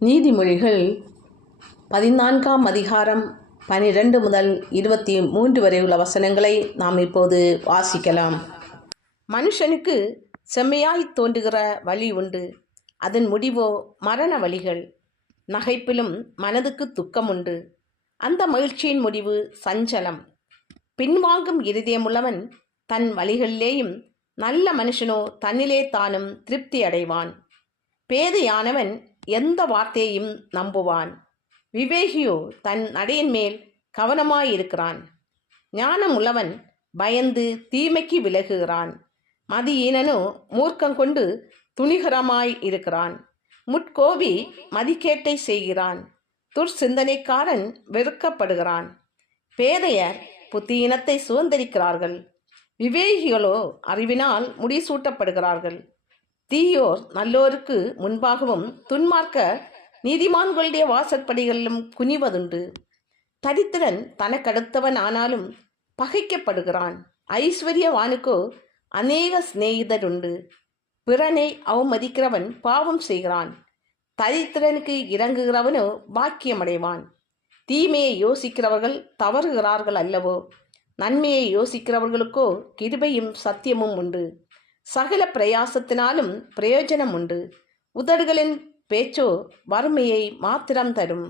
நீதிமொழிகள் 14ஆம் அதிகாரம் 12 முதல் 23 வரை உள்ள வசனங்களை நாம் இப்போது வாசிக்கலாம். மனுஷனுக்கு செம்மையாய்த் தோன்றுகிற வழி உண்டு, அதன் முடிவோ மரண வழிகள். நகைப்பிலும் மனதுக்கு துக்கம் உண்டு, அந்த மகிழ்ச்சியின் முடிவு சஞ்சலம். பின்வாங்கும் இருதயமுள்ளவன் தன் வழிகளிலேயும், நல்ல மனுஷனோ தன்னிலே தானும் திருப்தி அடைவான். பேதையானவன் எந்த வார்த்தையையும் நம்புவான், விவேகியோ தன் நடையின் மேல் கவனமாயிருக்கிறான். ஞானம் உள்ளவன் பயந்து தீமைக்கு விலகுகிறான், மதியீனனோ மூர்க்கங்கொண்டு துணிகரமாய் இருக்கிறான். முட்கோபி மதிக்கேட்டை செய்கிறான், துர்சிந்தனைக்காரன் வெறுக்கப்படுகிறான். பேதையர் புத்தியினத்தை சுதந்திரிக்கிறார்கள், விவேகிகளோ அறிவினால் முடிசூட்டப்படுகிறார்கள். தீயோர் நல்லோருக்கு முன்பாகவும், துன்மார்க்க நீதிமான்களுடைய வாசற்படிகளிலும் குனிவதுண்டு. தரித்திரன் தனக்கடுத்தவன் ஆனாலும் பகைக்கப்படுகிறான், ஐஸ்வர்யவானுக்கோ அநேக சிநேகிதருண்டு. பிறனை அவமதிக்கிறவன் பாவம் செய்கிறான், தரித்திரனுக்கு இறங்குகிறவனோ பாக்கியமடைவான். தீமையை யோசிக்கிறவர்கள் தவறுகிறார்கள் அல்லவோ, நன்மையை யோசிக்கிறவர்களுக்கோ கிருபையும் சத்தியமும் உண்டு. சகல பிரயாசத்தினாலும் பிரயோஜனம் உண்டு, உதடுகளின் பேச்சோ வறுமையை மாத்திரம் தரும்.